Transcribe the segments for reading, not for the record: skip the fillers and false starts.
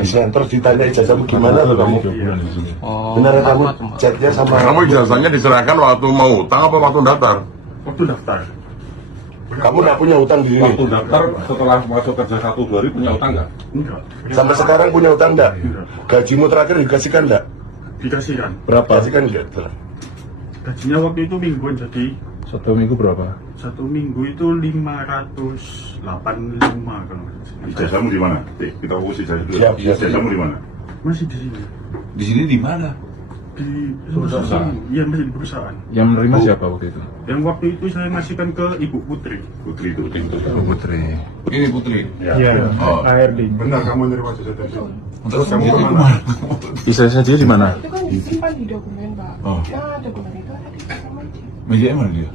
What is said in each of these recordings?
habisnya. Terus ditanya ijazahmu gimana loh kamu? Beneran kamu chatnya sama Kamu ijazahnya diserahkan waktu mau utang apa waktu daftar? Waktu daftar. kamu nggak punya utang di sini? Waktu daftar setelah masuk kerja 1-2 hari punya utang nggak? Enggak. Sampai sekarang punya utang nggak? Gajimu terakhir dikasihkan nggak? Dikasihkan. Berapa? Kasihkan nggak? Gajinya waktu itu mingguan, jadi 1 minggu berapa? 1 minggu itu 585 kalau nggak salah. Ijazahmu di mana? Kita fokus ijazah dulu. Siap, siap. Ijazahmu di mana? Masih di sini. Di sini di mana? Di Perusahaan. Iya, masih di perusahaan. Yang menerima siapa waktu itu? Yang waktu itu saya ngasihkan ke Ibu Putri. Putri itu. Putri. Ini Putri. Iya, Oh. ARD. Benar kamu nerima ijazah dari sana. Terus kamu Itu kemana? Ijazah dia di mana? Itu kan disimpan di dokumen, Pak. Oh. Nah, dokumen itu ada di sama dia. Meja mana dia?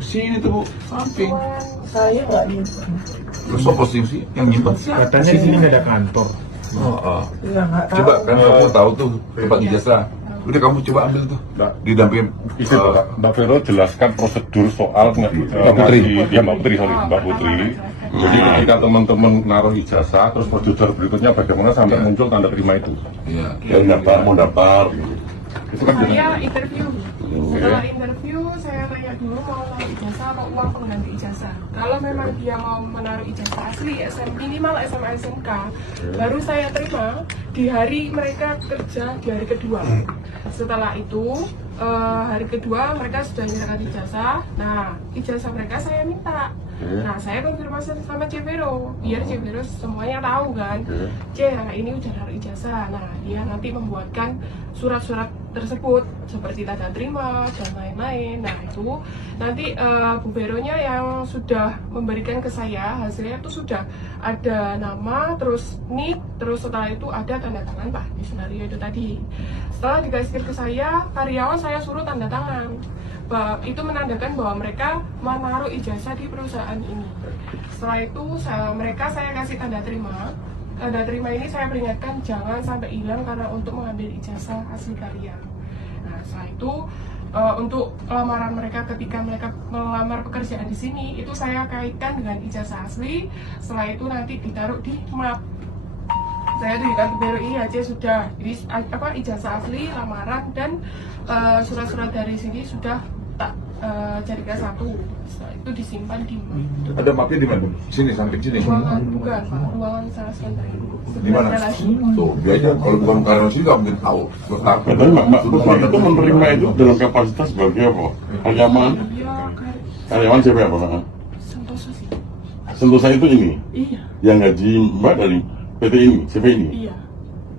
Sini tuh Bu, samping. Saya nggak nyimpan. Terus apa posting sih yang nyimpan? Katanya di sini nggak ada kantor. Oh. Ya nggak tahu. Coba kan kamu tahu tuh tempat ijazah. Udah kamu coba ambil tuh. Didampingin. Itu Mbak Vero jelaskan prosedur soal Mbak Putri. Ya Mbak Putri, sorry Mbak Putri. Jadi ketika teman-teman naruh ijazah, terus prosedur berikutnya bagaimana sampai muncul tanda terima itu. Iya. Yang daftar, mau daftar. Itu kan Saya interview. Setelah interview, saya tanya dulu mau naruh ijazah atau uang pengganti ijazah. Kalau memang dia mau menaruh ijazah asli, minimal SMA SMK, baru saya terima di hari mereka kerja di hari kedua. Setelah itu, hari kedua mereka sudah menyerahkan ijazah. Nah, ijazah mereka saya minta. Nah, saya konfirmasi sama Cevero, biar Cevero semuanya tahu kan. Ini udah naruh ijazah. Nah, dia nanti membuatkan surat-surat tersebut seperti tanda terima dan lain-lain. Nah, itu nanti Bu Veronya yang sudah memberikan ke saya hasilnya itu sudah ada nama, terus nik, terus setelah itu ada tanda tangan Pak di skenario itu tadi. Setelah dikasih ke saya, karyawan saya suruh tanda tangan. Itu menandakan bahwa mereka menaruh ijazah di perusahaan ini. Setelah itu saya kasih tanda terima. Tanda terima ini saya peringatkan jangan sampai hilang karena untuk mengambil ijazah asli karya. Nah, setelah itu untuk lamaran mereka ketika mereka melamar pekerjaan di sini itu saya kaitkan dengan ijazah asli. Setelah itu nanti ditaruh di map. Saya di kartu baru ini aja sudah. Jadi ijazah asli, lamaran dan surat-surat dari sini sudah tak jadikan satu. Setelah itu disimpan di map. Ada mapnya di mana? Sini samping sini. Ruangan bukan, Pak. Ruangan saya sebentar. Di mana? Tuh, dia aja kalau bukan karyawan sini nggak mungkin tahu. Letak. Tapi Mbak Putri itu menerima itu dalam kapasitas sebagai apa? Karyawan? Iya, Karyawan siapa apa Mbak? Santoso sih. Sentosa itu ini? Iya, Yang gaji Mbak dari PT ini, CV ini? iya.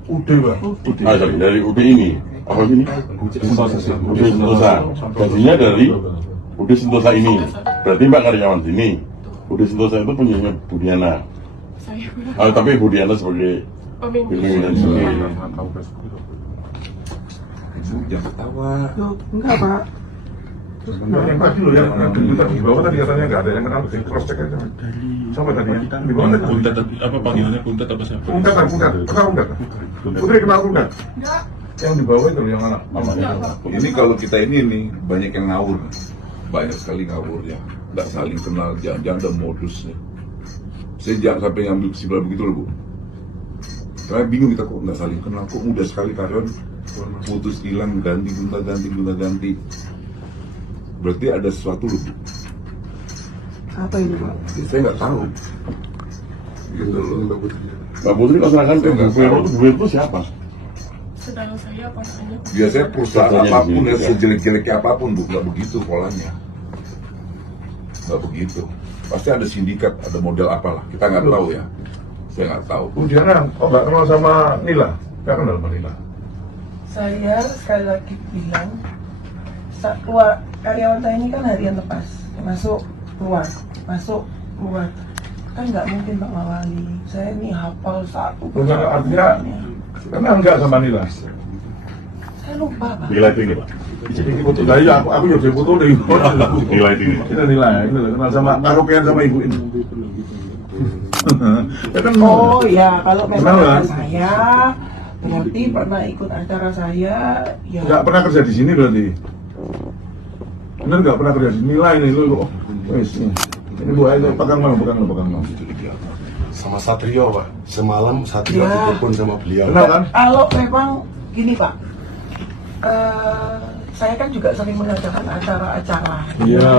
udah Pak. Ah, sorry, dari UB ini. Apa ini? UB Sentosa. Gajinya dari UB Sentosa ini. Berarti Mbak karyawan sini. UB Sentosa itu punyanya Bu Diana. Saya Tapi Bu Diana sebagai pemimpin. pimpinan sini. Jangan ketawa. Enggak, Pak. Yang tadi loh, yang di bawah tadi katanya nggak ada yang kenal, cross check aja. Sampai tadi ya? Di bawah tadi. Puntet apa panggilannya puntet apa siapa? Puntet. Kenal Puntet? Putri kenal Puntet? Enggak. Yang di bawah itu yang mana? Namanya. Ini kalau kita ini nih banyak yang ngawur, banyak sekali ngawur ya, nggak saling kenal, jangan ada modusnya. Saya jangan sampai ngambil kesimpulan begitu loh Bu. Saya bingung kita kok nggak saling kenal, kok mudah sekali karyawan putus hilang ganti. Berarti ada sesuatu loh Bu. Apa ini, Pak? Ya, saya nggak tahu. Gitu loh. Mbak Putri kalau serahkan ke Bu Vero itu siapa? Sedang saya apa namanya? Biasanya perusahaan Contohnya apapun begini, ya ya. sejelek-jeleknya apapun Bu, nggak begitu polanya. Nggak begitu. Pasti ada sindikat, ada model apalah. Kita nggak tahu ya. Saya nggak tahu. Bu Diana, nggak kenal sama Nila? Nggak kenal sama Nila? Saya sekali lagi bilang karyawan saya ini kan harian lepas masuk keluar kan nggak mungkin Pak Mawali. Saya ini hafal satu Bukan artinya kenal nggak sama Nila? saya lupa Pak. Nila itu ini Pak. Jadi foto dari aku juga jadi foto dari Nila itu ini. Itu Nila ya, itu kenal sama karaokean sama ibu ini. Ya kan Oh ya, kalau Kenal, memang kan? saya berarti pernah ikut acara saya ya. nggak pernah kerja di sini berarti. Bener nggak pernah kerja di sini? Nila ini lu kok. Wes ini. Ini Bu, ayo pegang mau. Sama Satrio, Pak. Semalam Satrio Ya. ditelepon sama beliau. Kenal kan? Kalau memang gini Pak, saya kan juga sering mengadakan acara-acara. Iya.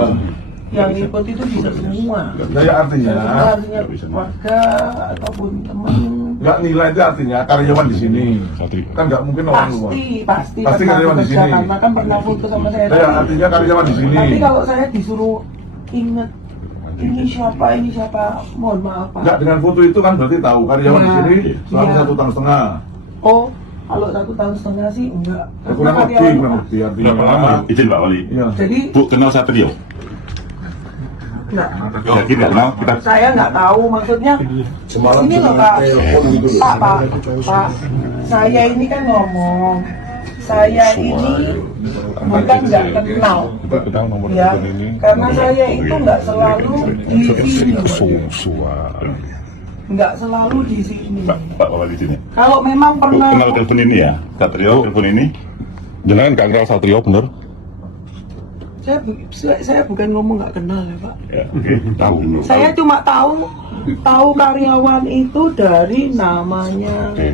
Yang ikut itu bisa semua. Nah, ya artinya Artinya warga ataupun teman. nggak nilai itu artinya karyawan di sini. Kan nggak mungkin orang luar. Pasti Pasti pernah karyawan di bekerja, sini. karena kan pernah foto sama saya. Nah, ya artinya karyawan di sini. Tapi kalau saya disuruh inget ini siapa, mohon maaf Pak. Nggak, dengan foto itu kan berarti tahu karyawan di Ya, sini selama ya. 1 tahun setengah. Oh, kalau 1 tahun setengah sih enggak. Ya, kurang lebih artinya. Berapa lama? Izin Pak Wali. Iya. Jadi Bu kenal Satrio? enggak. Yakin nggak kenal? Kita Saya nggak tahu maksudnya. Semalam Ini loh cuma Pak, telepon gitu. Pak, saya ini kan ngomong, saya ini bukan nggak kenal, ya, karena saya itu nggak selalu di sini, nggak selalu di sini. Pak Wali sini. Kalau memang Bu pernah, kenal telepon ini ya? Satrio telepon ini? Jangan gak kenal Satrio, bener? saya bukan ngomong nggak kenal ya Pak. Ya, oke. Tahu. Saya cuma tahu karyawan itu dari namanya. Oke.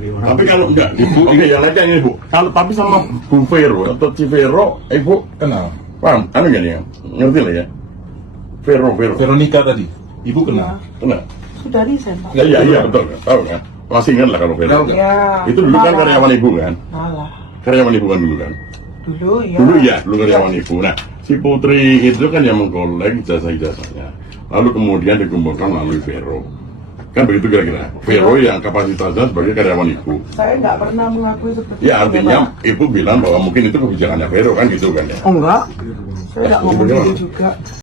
Tapi kalau enggak, Ibu, ini yang lainnya ini Bu. Kalau tapi sama Bu Vero atau Civero, Ibu Kenal. paham? Anu nggak nih? Ngerti lah ya? Vero. Veronica tadi. Ibu kenal. Kenal? Sudah resign Pak. Ya, iya betul. Tahu kan? Masih ingat lah kalau Vero. Ya. Itu dulu kan malah- karyawan Ibu kan? Malah Karyawan Ibu kan dulu kan? dulu ya. Dulu karyawan Ibu. Nah, si Putri itu kan yang mengkolek ijazah-ijazahnya. Lalu kemudian dikumpulkan melalui Vero. Kan begitu kira-kira. Vero yang kapasitasnya sebagai karyawan Ibu. Saya nggak pernah mengakui seperti Ya itu, artinya Pak. Ibu bilang bahwa mungkin itu kebijakannya Vero kan gitu kan ya. Oh enggak, saya nggak ngomong gitu juga.